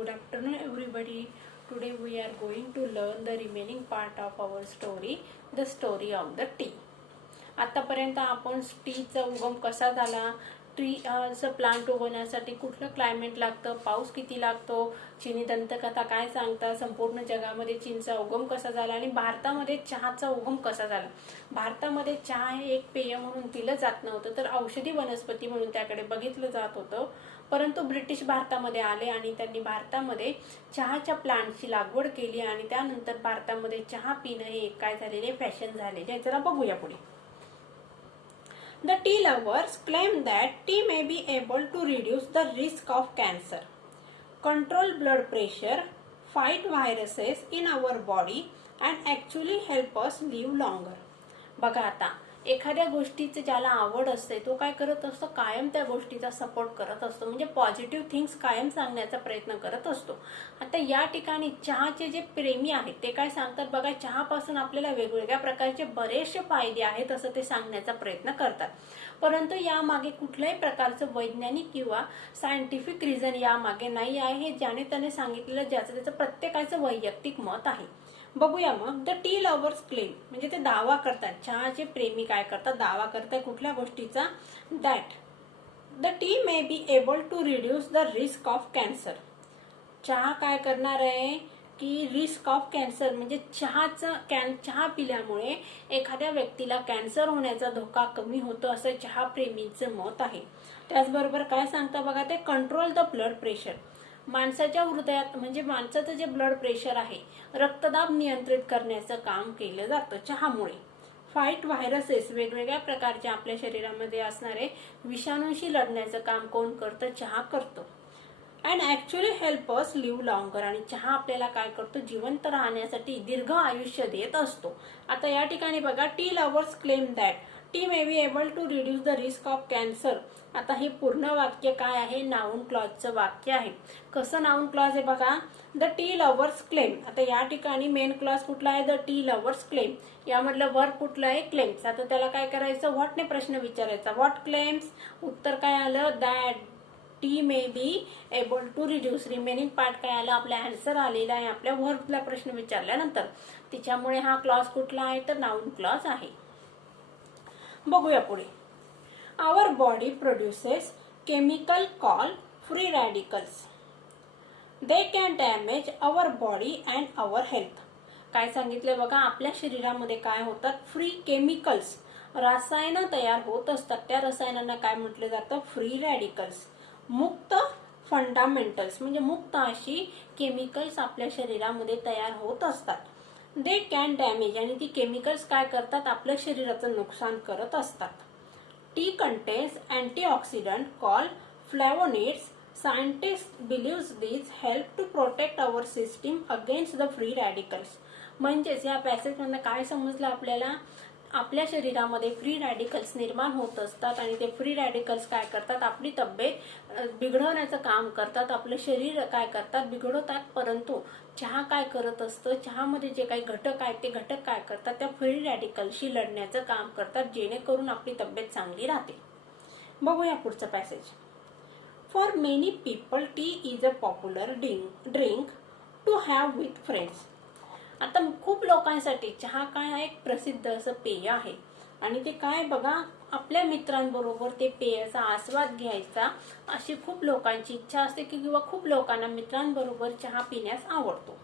Good afternoon everybody. Today we are going to learn the remaining part of our story, the story of the tea. आतापर्यंत आपण टीचा उगम कसा झाला, टीचं प्लांट उगवण्यासाठी कुठलं क्लायमेट लागतं, पाऊस किती लागतो, चीनी दंतकथा काय सांगतात, संपूर्ण जगामध्ये चीनचा उगम कसा झाला आणि भारतामध्ये चहाचा उगम कसा झाला. भारतामध्ये चहा हे एक पेय म्हणून पिलं जात नव्हतं, तर औषधी वनस्पती म्हणून त्याकडे बघितलं जात होतं. परंतु ब्रिटिश भारतामध्ये आले आणि त्यांनी भारतामध्ये चहाच्या प्लांटची लागवड केली आणि त्यानंतर भारतामध्ये चहा पिणं हे काय झालेले फॅशन झालेले. चला बघूया पुढे. The tea lovers claim that tea may be able to reduce the risk of cancer, control blood pressure, fight viruses in our body and actually help us live longer. बघा आता एखाद्या गोष्टीचे ज्याला आवड असते तो काय करत असतो, कायम त्या गोष्टीचा सपोर्ट करत असतो, म्हणजे पॉझिटिव्ह थिंग्स कायम सांगण्याचा प्रयत्न करत असतो. आता या ठिकाणी चहाचे जे प्रेमी आहेत ते काय सांगतात बघा, चहापासून आपल्याला वेगवेगळ्या प्रकारचे बरेचसे फायदे आहेत असं ते सांगण्याचा प्रयत्न करतात. परंतु यामागे कुठल्याही प्रकारचं वैज्ञानिक किंवा सायंटिफिक रिझन यामागे नाही आहे. हे ज्याने त्याने सांगितलेलं ज्याचं त्याचं प्रत्येकाचं वैयक्तिक मत आहे. बघूया मग. द टी लव्हर्स क्लेम म्हणजे ते दावा करतात, चहाचे प्रेमी काय करतात, दावा करतात कुठल्या गोष्टीचा, that the tea may be able to reduce the risk of cancer. चहा काय करणार आहे की रिस्क ऑफ कॅन्सर म्हणजे चहा पिल्यामुळे एखाद्या व्यक्तीला कॅन्सर होण्याचा धोका कमी होतो असं चहा प्रेमींचं मत आहे. त्याचबरोबर काय सांगता बघा ते, कंट्रोल द ब्लड प्रेशर. माणसाच्या हृदयात म्हणजे माणसाचं जे ब्लड प्रेशर आहे, रक्तदाब नियंत्रित करण्याचं काम केलं जातं चहामुळे. फाईट व्हायरसेस वेगवेगळ्या प्रकारचे आपल्या शरीरामध्ये असणारे विषाणूंशी लढण्याचं काम कोण करतं, चहा करतो. And actually help us live longer. आणि चहा आपल्याला काय करतो, जिवंत राहण्यासाठी दीर्घ आयुष्य देत असतो. आता या ठिकाणी बघा, tea lovers claim that tea may be able to reduce the risk of cancer. आता हे पूर्ण वाक्य काय आहे, नाउन क्लॉजचं वाक्य आहे. कसं नाउन क्लॉज आहे बघा, द टी लव्हर्स क्लेम. आता या ठिकाणी मेन क्लॉज कुठला आहे, द टी लव्हर्स क्लेम. यामधलं वर्ब कुठलं आहे, क्लेम्स. आता त्याला काय करायचं, व्हॉटने प्रश्न विचारायचा, व्हॉट क्लेम्स. उत्तर काय आलं, that tea may be able to reduce. Remaining part काय आलं, आपला आन्सर आलेला आहे आपल्या वर्बला प्रश्न विचारल्यानंतर. तिच्यामुळे हा क्लॉज कुठला आहे तर नाउन क्लॉज आहे. बघूया पुढे. Our body produces chemical call free radicals. They can damage our body and our health. काय सांगितलंय बघा, आपल्या शरीरामध्ये काय होतात, फ्री केमिकल्स रसायनं तयार होत असतात. त्या रसायनांना काय म्हटलं जातं, फ्री रॅडिकल्स. मुक्त फंडामेंटल्स म्हणजे मुक्त अशी केमिकल्स आपल्या शरीरामध्ये तयार होत असतात. दे कॅन डॅमेज आणि ती केमिकल्स काय करतात, आपल्या शरीराचं नुकसान करत असतात. Tea contains antioxidant call flavonoids. Scientist believes these help to protect our system against the free radicals. म्हणजेच या पॅसेजमधून काय समजलं आपल्याला, आपल्या शरीरामध्ये फ्री रॅडिकल्स निर्माण होत असतात आणि ते फ्री रॅडिकल्स काय करतात, आपली तब्येत बिघडवण्याचं काम करतात, आपलं शरीर काय करतात, बिघडवतात. परंतु चहा काय करत असतं, चहामध्ये जे काही घटक आहेत ते घटक काय करतात, त्या फ्री रॅडिकल्सशी लढण्याचं काम करतात, जेणेकरून आपली तब्येत चांगली राहते. बघूया पुढचं passage. For many people tea is a popular drink to have with friends. आता खूप लोकांसाठी चहा काय आहे, एक प्रसिद्ध असं पेय आहे आणि ते काय बघा, आपल्या मित्रांबरोबर ते पेयाचा आस्वाद घ्यायचा अशी खूप लोकांची इच्छा असते किंवा खूप लोकांना मित्रांबरोबर चहा पिण्यास आवडतो.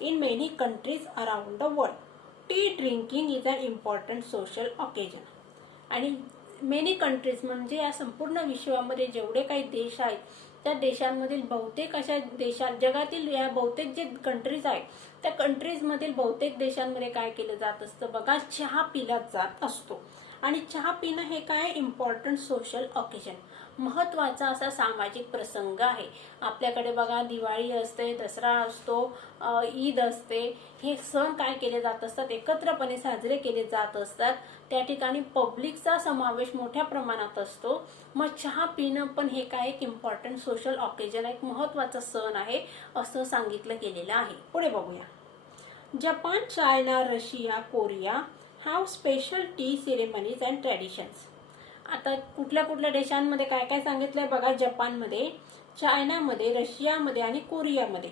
In many countries around the world tea drinking is an important social occasion. आणि मेनी कंट्रीज म्हणजे या संपूर्ण विश्वामध्ये जेवढे काही देश आहेत त्या देशांमधील बहुतेक अशा देशात, जगातील या बहुतेक जे कंट्रीज आहेत त्या कंट्रीज मधील बहुतेक देशांमध्ये काय केलं जात असतं बघा, चहा पिला जात असतो. आणि चहा पिणं हे काय, इम्पॉर्टंट सोशल ऑकेजन, महत्वाचा असा सामाजिक प्रसंग आहे. आपल्याकडे बघा दिवाळी असते, दसरा असतो, ईद असते, हे सण काय केले जात असतात, एकत्रपणे साजरे केले जात असतात. त्या ठिकाणी पब्लिकचा समावेश मोठ्या प्रमाणात असतो. मग चहा पिणं पण हे काय, एक इम्पॉर्टंट सोशल ऑकेजन, एक महत्वाचा सण आहे असं सांगितलं गेलेलं आहे. पुढे बघूया. Japan, China, Russia, Korea have special T ceremonies and traditions. आता कुठल्या कुठल्या देशांमध्ये काय काय सांगितलंय बघा, जपानमध्ये चायनामध्ये, रशियामध्ये आणि कोरियामध्ये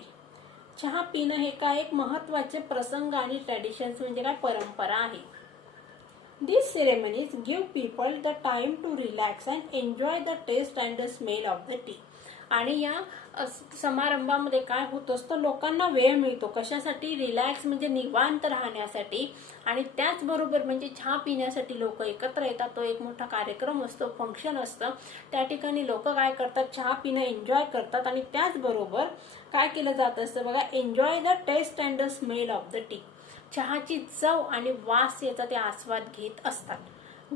चहा पिणं हे काय एक महत्त्वाचे प्रसंग आणि ट्रेडिशन्स म्हणजे काय परंपरा आहे. These ceremonies give people the time to relax and enjoy the taste and the smell of the tea. आणि या समारंभामध्ये काय होत असतं, लोकांना वेळ मिळतो कशासाठी, रिलॅक्स म्हणजे निवांत राहण्यासाठी आणि त्याचबरोबर म्हणजे चहा पिण्यासाठी लोक एकत्र येतात. तो एक मोठा कार्यक्रम असतो, फंक्शन असतं. त्या ठिकाणी लोक काय करतात, चहा पिणं एन्जॉय करतात आणि त्याचबरोबर काय केलं जात असतं बघा, enjoy the taste and the smell of the tea. चहाची चव आणि वास याचा ते आस्वाद घेत असतात.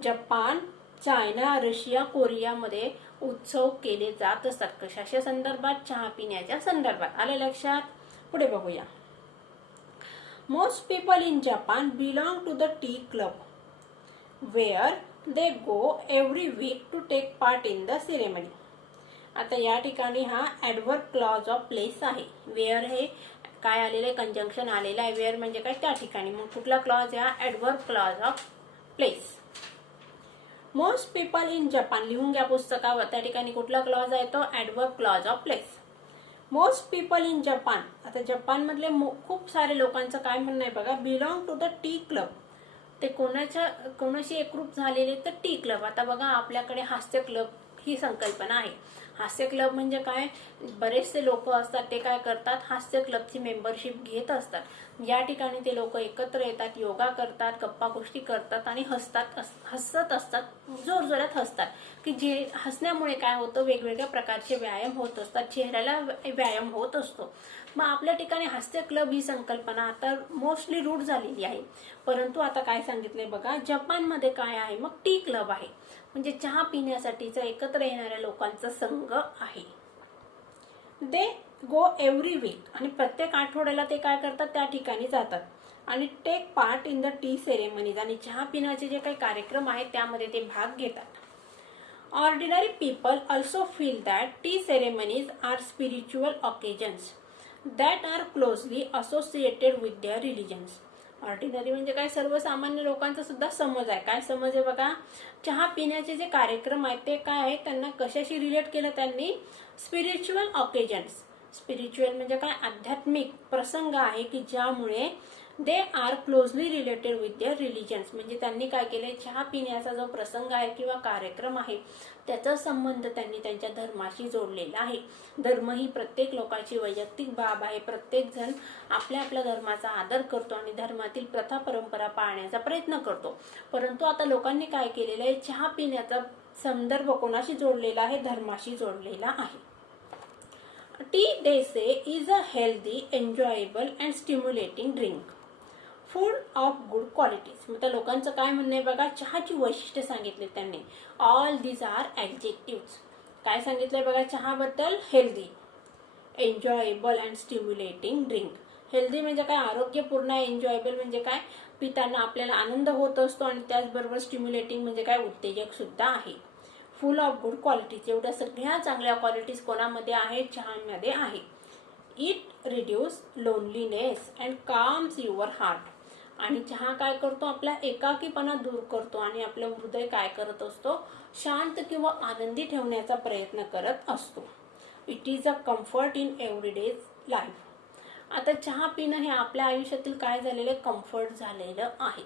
जपान, चायना, रशिया, कोरियामध्ये उत्सव केले जात असतात. कशाच्या संदर्भात, चहा पिण्याच्या संदर्भात. आले लक्षात. पुढे बघूया. Most people in Japan belong to the tea club where they go every week to take part in the ceremony. आता या ठिकाणी हा ॲडव्हर्ब क्लॉज ऑफ प्लेस आहे. वेअर हे काय आलेलं आहे, कंजंक्शन आलेलं आहे. वेअर म्हणजे काय, त्या ठिकाणी. मग कुठला क्लॉज आहे, adverb clause of place. Most people in Japan लिहून घ्या पुस्तकावर. त्या ठिकाणी कुठला क्लॉज आहे तो, adverb clause of place. Most people in Japan. आता जपान मधले खूप सारे लोकांचं काय म्हणणं आहे बघा, belong to the tea club. ते कोणाशी एकरूप झालेले, तर टी क्लब. आता बघा आपल्याकडे हास्य क्लब ही संकल्पना आहे. हास्य क्लब म्हणजे काय, बरेचसे लोक असतात ते काय करतात, हास्य क्लबची मेंबरशिप घेत असतात. या ठिकाणी ते लोक एकत्र येतात, योगा करतात, गप्पा गोष्टी करतात आणि हसत असतात, जोरजोरात हसतात. की जे हसण्यामुळे काय होतं, वेगवेगळ्या प्रकारचे व्यायाम होत असतात, चेहऱ्याला व्यायाम होत असतो. मग आपल्या ठिकाणी हास्य क्लब ही संकल्पना आता मोस्टली रूढ झालेली आहे. परंतु आता काय सांगितलंय बघा, जपानमध्ये काय आहे, मग टी क्लब आहे. म्हणजे चहा पिण्यासाठीचा एकत्र येणाऱ्या लोकांचा संघ आहे. दे गो एव्हरी वीक. आणि प्रत्येक आठवड्याला ते काय करतात, त्या ठिकाणी जातात आणि take part in the tea ceremonies. आणि चहा पिण्याचे जे काही कार्यक्रम आहेत त्यामध्ये ते भाग घेतात. Ordinary people also feel that tea ceremonies are spiritual occasions that are closely associated with their religions. Ordinary म्हणजे काय, सर्वसामान्य लोकांचा सुद्धा समज आहे. काय समज आहे बघा, चहा पिण्याचे जे कार्यक्रम आहेत ते काय आहे, त्यांना कशाशी रिलेट केलं त्यांनी, स्पिरिच्युअल ऑकेजन्स. स्पिरिच्युअल म्हणजे काय, आध्यात्मिक प्रसंग आहे की ज्यामुळे they are closely related with their religions. म्हणजे त्यांनी काय केले, चहा पिण्याचा जो प्रसंग आहे किंवा कार्यक्रम आहे त्याचा संबंध त्यांनी त्यांच्या धर्माशी जोडलेला आहे. धर्म ही प्रत्येक लोकांची वैयक्तिक बाब आहे. प्रत्येक जण आपल्या आपल्या धर्माचा आदर करतो आणि धर्मातील प्रथा परंपरा पाळण्याचा प्रयत्न करतो. परंतु आता लोकांनी काय केलेलं आहे, चहा पिण्याचा संदर्भ कोणाशी जोडलेला आहे, धर्माशी जोडलेला आहे. T they say is a healthy, enjoyable and stimulating drink. Food of good qualities. मग त्या लोकांचं काय म्हणणं आहे बघा, चहाची वैशिष्ट्य सांगितले त्यांनी. All these are adjectives. काय सांगितलंय बघा चहाबद्दल, healthy, enjoyable and stimulating drink. Healthy म्हणजे काय, आरोग्यपूर्ण. एन्जॉयबल म्हणजे काय, पिताना आपल्याला आनंद होत असतो आणि त्याचबरोबर स्टिम्युलेटिंग म्हणजे काय, उत्तेजक सुद्धा आहे. फुल ऑफ गुड क्वालिटीज. एवढ्या सगळ्या चांगल्या क्वालिटीज कोणामध्ये आहे, चहामध्ये आहे. It reduce loneliness and calms your heart. आणि चहा काय करतो, आपला एकाकीपणा दूर करतो आणि आपलं हृदय काय करत असतो, शांत किंवा आनंदी ठेवण्याचा प्रयत्न करत असतो. It is a comfort in everyday life. आता चहा पिणं हे आपल्या आयुष्यातील काय झालेलं, कम्फर्ट झालेलं आहे.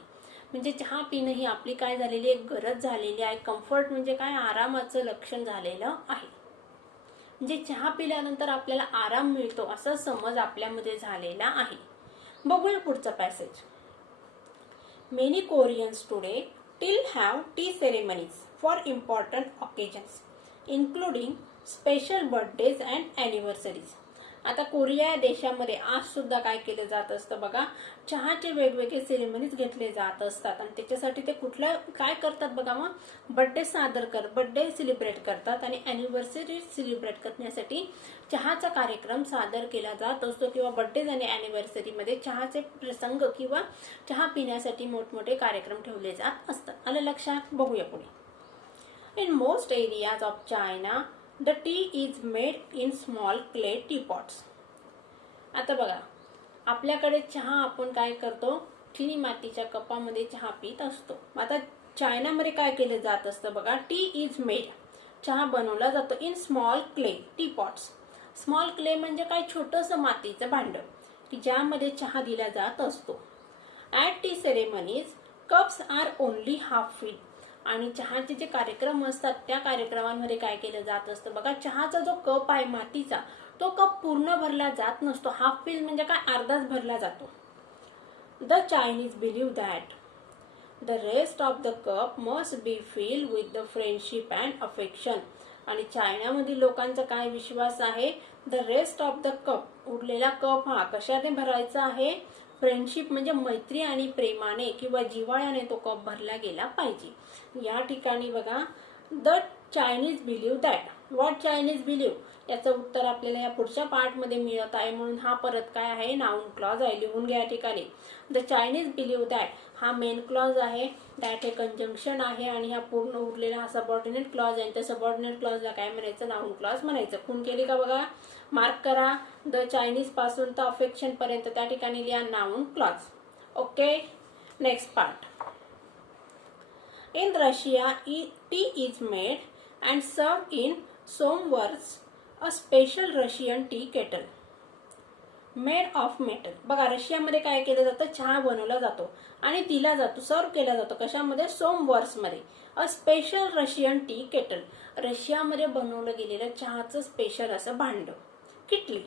म्हणजे चहा पिणं ही आपली काय झालेली, एक गरज झालेली आहे. कम्फर्ट म्हणजे काय, आरामाचं लक्षण झालेलं आहे. म्हणजे चहा पिल्यानंतर आपल्याला आराम मिळतो असा समज आपल्यामध्ये झालेला आहे. बघूया पुढचा passage. Many Koreans today still have tea ceremonies for important occasions, including special birthdays and anniversaries. आता कोरिया या देशामध्ये आज सुद्धा काय केलं जात असतं बघा, चहाचे वेगवेगळे सेरेमनीज घेतले जात असतात आणि त्याच्यासाठी ते कुठल्या काय करतात बघा, मग बर्थडे सेलिब्रेट करतात आणि अॅनिव्हर्सरी सेलिब्रेट करण्यासाठी चहाचा कार्यक्रम सादर केला जात असतो. किंवा बर्थडे आणि अॅनिव्हर्सरीमध्ये चहाचे प्रसंग किंवा चहा पिण्यासाठी मोठमोठे कार्यक्रम ठेवले जात असतात. आलं लक्षात. बघूया पुढे. In most areas of China the tea is made in small clay teapots. आता बघा, आपल्याकडे चहा आपण काय करतो, चिनी मातीच्या कपामध्ये चहा पित असतो. आता चायनामध्ये काय केलं जात असतं बघा, टी इज मेड. चहा बनवला जातो in small clay T pots. Small clay म्हणजे काय, छोटंसं मातीचं भांड की ज्यामध्ये चहा दिला जात असतो. At tea ceremonies cups are only half fill. आणि चहाचे जे कार्यक्रम असतात त्या कार्यक्रमांमध्ये काय केलं जात असतं बघा, चहाचा जो कप आहे मातीचा तो कप पूर्ण भरला जात नसतो. हाफ फिल म्हणजे काय, अर्धाच भरला जातो. The Chinese believe that the rest of the cup must be filled with the friendship and affection. आणि चायनामधील लोकांचा काय विश्वास आहे, the rest of the cup, उरलेला कप हा कशाने भरायचा आहे, फ्रेंडशिप म्हणजे मैत्री आणि प्रेमाने किंवा जिव्हाळ्याने तो कप भरला गेला पाहिजे. या ठिकाणी बघा, the Chinese believe that. What Chinese believe, याचं उत्तर आपल्याला या पुढच्या पार्टमध्ये मिळत आहे. म्हणून हा परत काय आहे, नाउन क्लॉज आहे. लिहून घ्या या ठिकाणी. द चायनीज बिलीव्ह दॅट हा मेन क्लॉज आहे, दॅट हे कंजंक्शन आहे आणि हा पूर्ण उरलेला हा सबऑर्डिनेट क्लॉज आहे. त्या सबऑर्डिनेट क्लॉजला काय म्हणायचं, नाउन क्लॉज म्हणायचं. खून केली का बघा, मार्क करा. द चायनीज पासून तर अफेक्शन पर्यंत त्या ठिकाणी लिहा noun clause. Okay, next part. In Russia tea is made and served in samovars, a special Russian tea kettle made of metal. बघा, रशियामध्ये काय केलं जातं, चहा बनवला जातो आणि दिला जातो, सर्व केला जातो कशामध्ये, सोमवर्समध्ये. A special Russian tea kettle, रशियामध्ये बनवलं गेलेलं चहाचं स्पेशल असं भांड, किटली.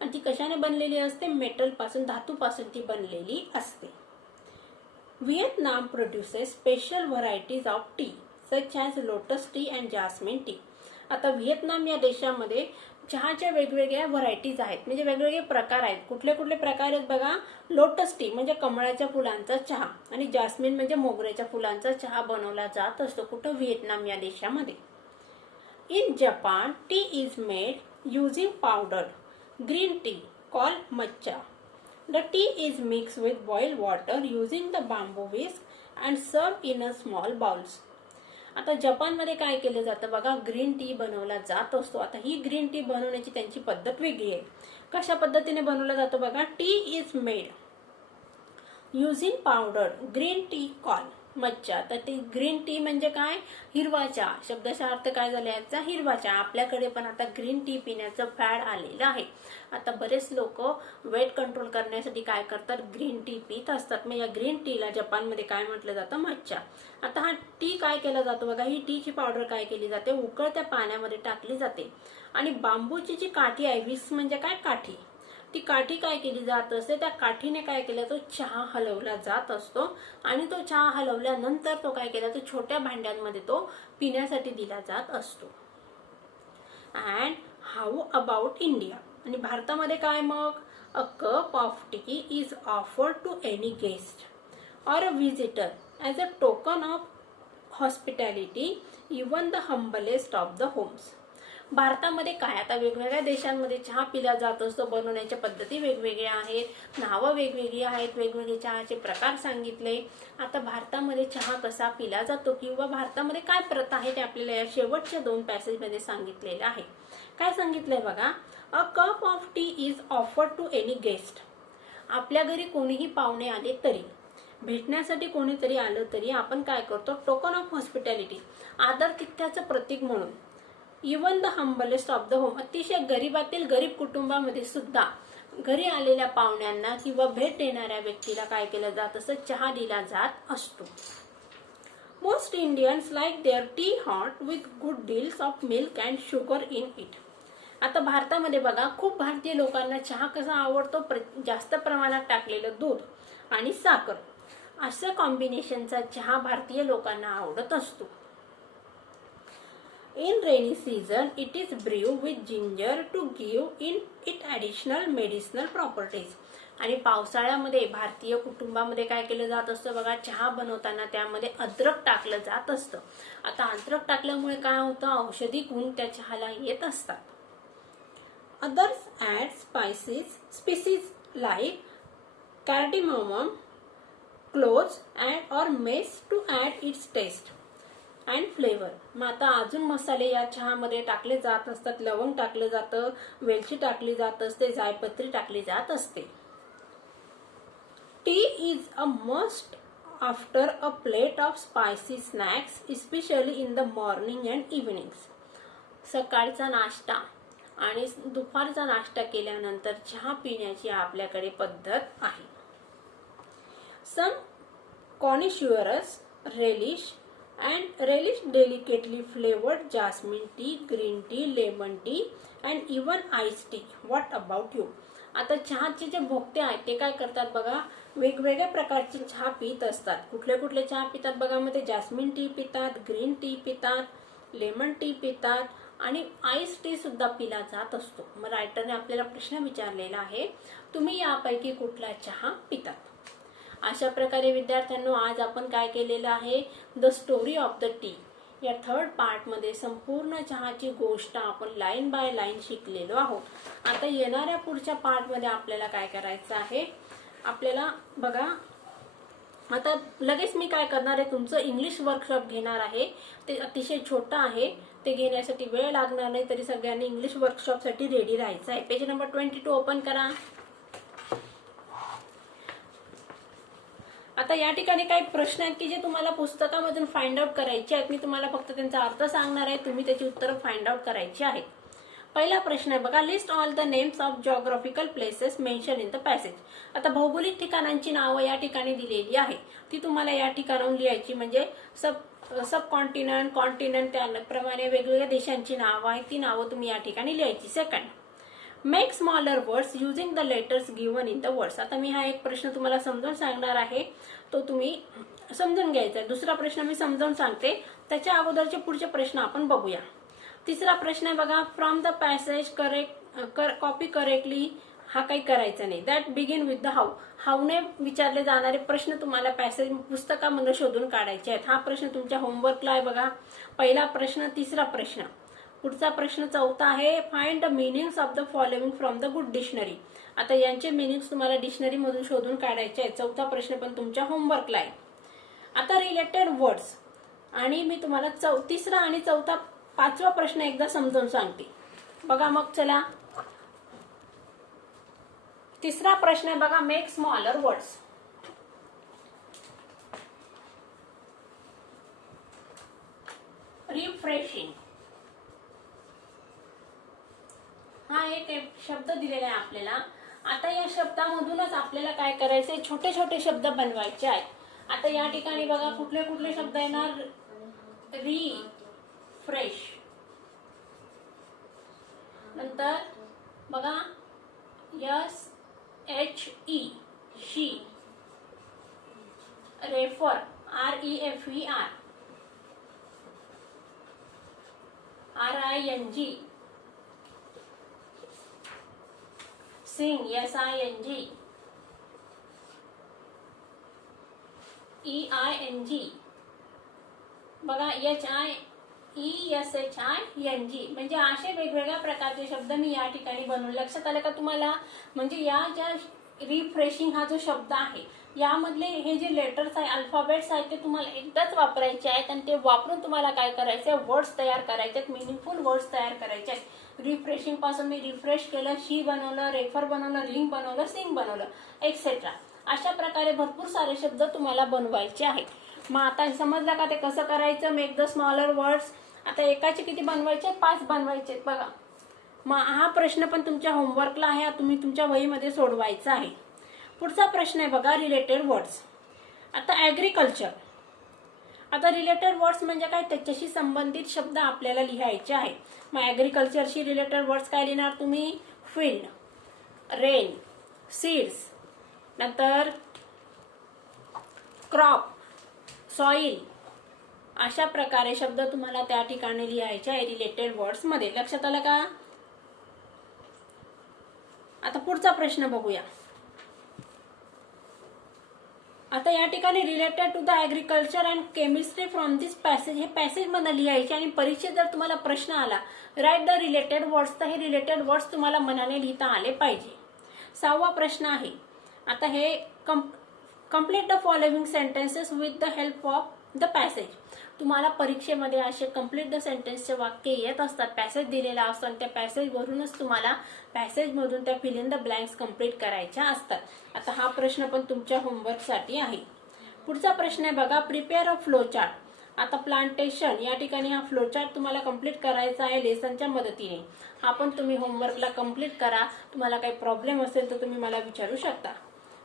आणि ती कशाने बनलेली असते, मेटलपासून, धातूपासून ती बनलेली असते. Vietnam produces special varieties of T such as lotus T and jasmine T. आता व्हिएतनाम या देशामध्ये चहाच्या वेगवेगळ्या व्हरायटीज आहेत, म्हणजे वेगवेगळे प्रकार आहेत. कुठले कुठले प्रकार आहेत बघा, लोटस टी म्हणजे कमळाच्या फुलांचा चहा आणि जास्मिन म्हणजे मोगऱ्याच्या फुलांचा चहा बनवला जात असतो. कुठं, व्हिएतनाम या देशामध्ये. In Japan tea is made using powdered green tea called matcha. The tea is mixed with boiled water using the bamboo whisk and served in a small bowls. आता जपानमध्ये काय केलं जातं बघा, ग्रीन टी बनवला जात असतो. आता ही ग्रीन टी बनवण्याची त्यांची पद्धत वेगळी आहे. कशा पद्धतीने बनवला जातो बघा, tea is made using powder green tea call matcha. तर ती ग्रीन टी म्हणजे काय, हिरवा चहा. शब्दाचा अर्थ काय झाला याचा, हिरवा चहा. आपल्याकडे पण आता ग्रीन टी पिण्याचं फॅड आलेलं आहे. आता बरेच लोक वेट कंट्रोल करण्यासाठी काय करतात, ग्रीन टी पित असतात. मग या ग्रीन टीला जपानमध्ये काय म्हटलं जातं, मच्चा. आता हा टी काय केला जातो बघा, ही टीची पावडर काय केली जाते, उकळत्या पाण्यामध्ये टाकली जाते आणि बांबूची जी काठी आहे, विस्क म्हणजे काय, काठी, ती काठी काय केली जात असते, त्या काठीने काय केलं, तो चहा हलवला जात असतो आणि तो चहा हलवल्यानंतर तो काय केला, तो छोट्या भांड्यांमध्ये तो पिण्यासाठी दिला जात असतो. अँड हाऊ अबाउट इंडिया, आणि भारतामध्ये काय मग, a cup of tea is offered to any guest or a visitor as a token of hospitality even the humblest of the homes. भारतामध्ये काय, आता वेगवेगळ्या देशांमध्ये चहा पिला जात असतो, बनवण्याच्या पद्धती वेगवेगळ्या आहेत, नावं वेगवेगळी आहेत, वेगवेगळे चहाचे प्रकार सांगितले. आता भारतामध्ये चहा कसा पिला जातो किंवा भारतामध्ये काय प्रथा आहे ते आपल्याला या शेवटच्या 2 पॅसेजमध्ये सांगितलेलं आहे. काय सांगितलंय बघा, a cup of tea is offered to any guest. आपल्या घरी कोणीही पाहुणे आले तरी, भेटण्यासाठी कोणीतरी आलं तरी आपण काय करतो, टोकन ऑफ हॉस्पिटॅलिटी, आदरातिथ्याचं प्रतीक म्हणून, even the humblest of the home, अतिशय गरीबातील गरीब कुटुंबामध्ये सुद्धा घरी आलेल्या पाहुण्यांना किंवा भेट देणाऱ्या व्यक्तीला काय केलं जात असं, चहा दिला जात असतो. Most Indians like their tea hot with good deals of milk and sugar in it. आता भारतामध्ये बघा, खूप भारतीय लोकांना चहा कसा आवडतो, जास्त प्रमाणात टाकलेलं दूध आणि साखर असं कॉम्बिनेशनचा चहा भारतीय लोकांना आवडत असतो. In rainy season, it is brewed with ginger to give it additional medicinal properties. आणि पावसाळ्यामध्ये भारतीय कुटुंबामध्ये काय केलं जात असतं बघा, चहा बनवताना त्यामध्ये अद्रक टाकलं जात असतं. आता अद्रक टाकल्यामुळे काय होतं, औषधी गुण त्या चहाला येत असतात. Others add species like cardamom, cloves and or mace to add its taste and flavour. मग आता अजून मसाले या चहामध्ये टाकले जात असतात. लवंग टाकलं जातं, वेलची टाकली जात असते, जायपत्री टाकली जात असते. Tea is a must after a plate of spicy snacks, especially in the morning and evenings. सकाळचा नाश्ता आणि दुपारचा नाश्ता केल्यानंतर चहा पिण्याची आपल्याकडे पद्धत आहे. सम connoisseurs relish delicately flavored jasmine tea, green tea, lemon tea and even iced tea. What about you? आता चहाचे जे भोक्ते आहेत ते काय करतात बघा, वेगवेगळ्या प्रकारचे चहा पित असतात. कुठले कुठले चहा पितात बघा, मग ते जास्मिन टी पितात, ग्रीन टी पितात, लेमन टी पितात आणि आईस टी सुद्धा पिला जात असतो. मग रायटरने आपल्याला प्रश्न विचारलेला आहे, तुम्ही यापैकी कुठला चहा पितात? अशा प्रकारे विद्यार्थ्यांनो आज आपण काय केलेलं आहे, the story of the T या थर्ड पार्ट मध्ये संपूर्ण चहाची गोष्ट आपण लाईन बाय लाईन शिकलेलो आहोत. आता येणाऱ्या पुढच्या पार्ट मध्ये आपल्याला काय करायचं आहे, आपल्याला बघा आता लगेच मी काय करणार आहे, तुमचं इंग्लिश वर्कशॉप घेणार आहे. ते अतिशय छोटं आहे, ते घेण्यासाठी वेळ लागणार नाही, तरी सगळ्यांनी इंग्लिश वर्कशॉपसाठी रेडी राहायचं आहे. पेज नंबर 22 ओपन करा. आता या ठिकाणी काही प्रश्न आहेत की जे तुम्हाला पुस्तकामधून फाइंड आउट करायचे आहेत. मी तुम्हाला फक्त त्यांचा अर्थ सांगणार आहे, तुम्ही त्याची उत्तरं फाइंड आउट करायची आहेत. पहिला प्रश्न आहे बघा, list all the names of geographical places mention in the passage. आता भौगोलिक ठिकाणांची नावं या ठिकाणी दिलेली आहे, ती तुम्हाला या ठिकाणाहून लिहायची. म्हणजे सब कॉन्टिनेंट, कॉन्टिनेंट त्याप्रमाणे वेगवेगळ्या देशांची नावं आहेत, ती नावं तुम्ही या ठिकाणी लिहायची. Second, make smaller words using the letters given in the words. आता मी हा एक प्रश्न तुम्हाला समजावून सांगणार आहे, तो तुम्ही समजून घ्यायचा आहे. दुसरा प्रश्न मी समजावून सांगते, त्याच्या अगोदरचे पुढचे प्रश्न आपण बघूया. तिसरा प्रश्न आहे बघा, from the passage copy correctly. हा काही करायचा नाही. That begin with the how. हाऊने विचारले जाणारे प्रश्न तुम्हाला पॅसेज पुस्तकामधून शोधून काढायचे आहेत. हा प्रश्न तुमच्या होमवर्कला आहे बघा. पहिला प्रश्न, तिसरा प्रश्न. पुढचा प्रश्न चौथा आहे, find the meanings of the following from the good dictionary. आता यांचे मीनिंग्स तुम्हाला डिक्शनरी मधून शोधून काढायचे आहेत. चौथा प्रश्न पण तुमच्या होमवर्कला आहे. आता रिलेटेड वर्ड्स, आणि मी तुम्हाला तिसरा आणि चौथा पाचवा प्रश्न एकदा समजावून सांगते बघा. मग चला, तिसरा प्रश्न आहे बघा, मेक स्मॉलर वर्ड्स. रिफ्रेशिंग हा एक शब्द दिलेला आहे आपल्याला. आता या शब्दामधूनच आपल्याला काय करायचंय, छोटे छोटे शब्द बनवायचे आहेत. आता या ठिकाणी बघा कुठले कुठले शब्द येणार, रिफ्रेश, नंतर बघा SHE she, refer REFER, RING, sing SING, EING, बघा HIESHING. म्हणजे असे वेगवेगळ्या प्रकारचे शब्द मी या ठिकाणी बनवले. लक्षात आलं का तुम्हाला? म्हणजे या ज्या रिफ्रेशिंग हा जो शब्द आहे, यामधले हे जे लेटर्स आहे, अल्फाबेट्स आहेत, ते तुम्हाला एकदाच वापरायचे आहेत आणि ते वापरून तुम्हाला काय करायचे, वर्ड्स तयार करायचे आहेत, मिनिंगफुल वर्ड्स तयार करायचे आहेत. रिफ्रेशिंग पासून मी रिफ्रेश केलं, शी बनवलं, रेफर बनवलं, रिंग बनवलं, सिंग बनवलं, एक्सेट्रा. अशा प्रकारे भरपूर सारे शब्द तुम्हाला बनवायचे आहेत. मग आता समजलं का ते कसं करायचं, मेक द स्मॉलर वर्ड्स. आता एकाचे किती बनवायचे, 5 बनवायचे बघा. मग हा प्रश्न पण तुमच्या होमवर्कला आहे, तुम्ही तुमच्या वहीमध्ये सोडवायचा आहे. पुढचा प्रश्न आहे बघा, रिलेटेड वर्ड्स. आता ॲग्रिकल्चर. आता रिलेटेड वर्ड्स म्हणजे काय, त्याच्याशी संबंधित शब्द आपल्याला लिहायचे आहेत. मग ॲग्रिकल्चरशी रिलेटेड वर्ड्स काय लिहिणार तुम्ही, फील्ड, रेन, सीड्स, नंतर क्रॉप, सॉइल. अशा प्रकारे शब्द तुम्हाला त्या ठिकाणी लिहायचे आहे रिलेटेड वर्ड्स मध्ये. लक्षात आलं का? आता पुढचा प्रश्न बघूया. आता या ठिकाणी related to the agriculture and chemistry from this passage, हे पॅसेज मध्ये लिहायचे. आणि परीक्षेत जर तुम्हाला प्रश्न आला, राईट द रिलेटेड वर्ड्स, तर हे रिलेटेड वर्ड्स तुम्हाला मनाने लिहिता आले पाहिजे. 6वा प्रश्न आहे. आता हे complete the following sentences with the help of the passage. तुम्हाला परीक्षेमध्ये असे कंप्लीट द सेंटेन्सचे वाक्य येत असतात, पॅसेज दिलेला असतो आणि त्या पॅसेज वरूनच तुम्हाला पॅसेज मधून त्या fill in the blanks complete करायच्या असतात. आता हा प्रश्न पण तुमच्या होमवर्क साठी आहे. पुढचा प्रश्न आहे बघा, प्रिपेअर अ फ्लो चार्ट. आता प्लांटेशन या ठिकाणी हा फ्लोचार्ट तुम्हाला कंप्लीट करायचा आहे लेसनच्या मदतीने. हा पण तुम्ही होमवर्कला कंप्लीट करा. तुम्हाला काही प्रॉब्लेम असेल तर तुम्ही मला विचारू शकता.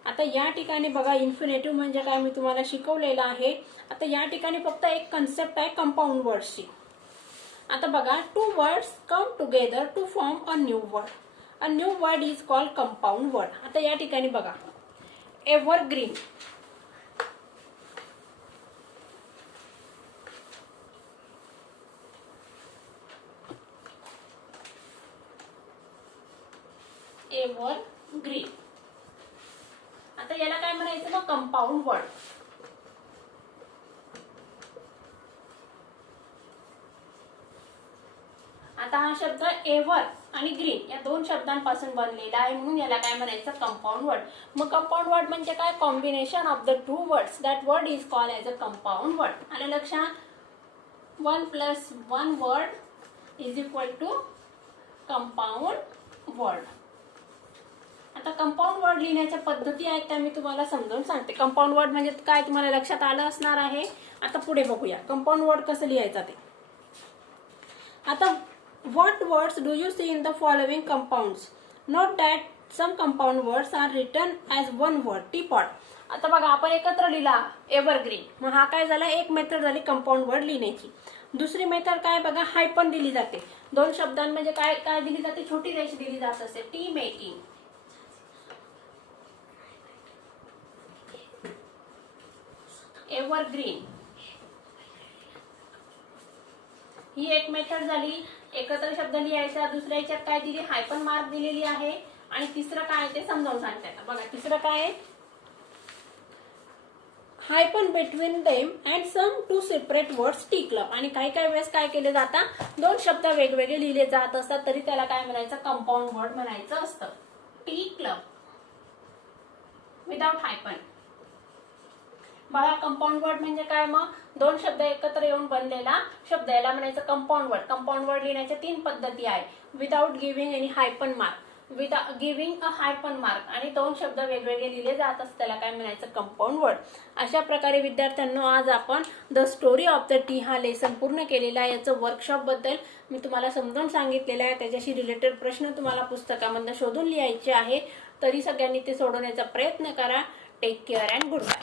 आता या ठिकाणी बघा इन्फिनेटिव्ह म्हणजे काय मी तुम्हाला शिकवलेलं आहे. आता या ठिकाणी फक्त एक कन्सेप्ट आहे कंपाऊंड वर्ड्सची. आता बघा two words come together to form a new word. A new word is called compound word. आता या ठिकाणी बघा एव्हरग्रीन, एव्हरग्रीन. आता याला काय म्हणायचं मग कंपाऊंड वर्ड. आता हा शब्द एव्हर आणि ग्रीन या दोन शब्दांपासून बनलेला आहे म्हणून याला काय म्हणायचं कंपाऊंड वर्ड. मग कंपाऊंड वर्ड म्हणजे काय? Combination of the two words. That word is called as a compound word. आलं लक्षात? 1 + 1 word is equal to compound word. आता कंपाऊंड वर्ड लिहिण्याच्या पद्धती आहेत त्या मी तुम्हाला समजावून सांगते. कंपाऊंड वर्ड म्हणजे काय तुम्हाला लक्षात आलं असणार आहे. आता पुढे बघूया कंपाऊंड वर्ड कसं लिहायचं ते. आता what words do you see in the following compounds? Note that some compound words are written as one word. teapot. आता बघा आपण एकत्र लिहिला एव्हरग्रीन. मग हा काय झाला? एक मेथड झाली कंपाऊंड वर्ड लिहिण्याची. दुसरी मेथड काय बघा हायपन दिली जाते. दोन शब्दांमध्ये काय काय दिली जाते? छोटी रेष दिली जात असते. टी मेकिंग, एव्हरग्रीन ही एक मेथड झाली. एकत्र शब्द लिहायचा. दुसऱ्या याच्यात काय दिली? हायपन मार्क दिलेली आहे. आणि तिसरं काय ते समजावून सांगते. आता बघा तिसरं काय आहे? Hyphen between them and some two separate words tea club. आणि काही काही वेळेस काय केले जातात? दोन शब्द वेगवेगळे लिहिले जात असतात तरी त्याला काय म्हणायचं? कंपाऊंड वर्ड म्हणायचं असतं. T club without हायपन. बघा कंपाऊंड वर्ड म्हणजे काय? मग दोन शब्द एकत्र येऊन बनलेला शब्द याला म्हणायचं कंपाऊंड वर्ड. कंपाऊंड वर्ड लिहिण्याच्या 3 पद्धती आहे. Without giving any हायपन mark, without giving a हायपन mark आणि दोन शब्द वेगवेगळे लिहिले जात असतात त्याला काय म्हणायचं? Compound word. अशा प्रकारे विद्यार्थ्यांनो आज आपण the story of the T हा लेसन पूर्ण केलेला आहे. याचं वर्कशॉप बद्दल मी तुम्हाला समजावून सांगितलेलं आहे. त्याच्याशी रिलेटेड प्रश्न तुम्हाला पुस्तकामधून शोधून लिहायचे आहे. तरी सगळ्यांनी ते सोडवण्याचा प्रयत्न करा. Take care and good bye.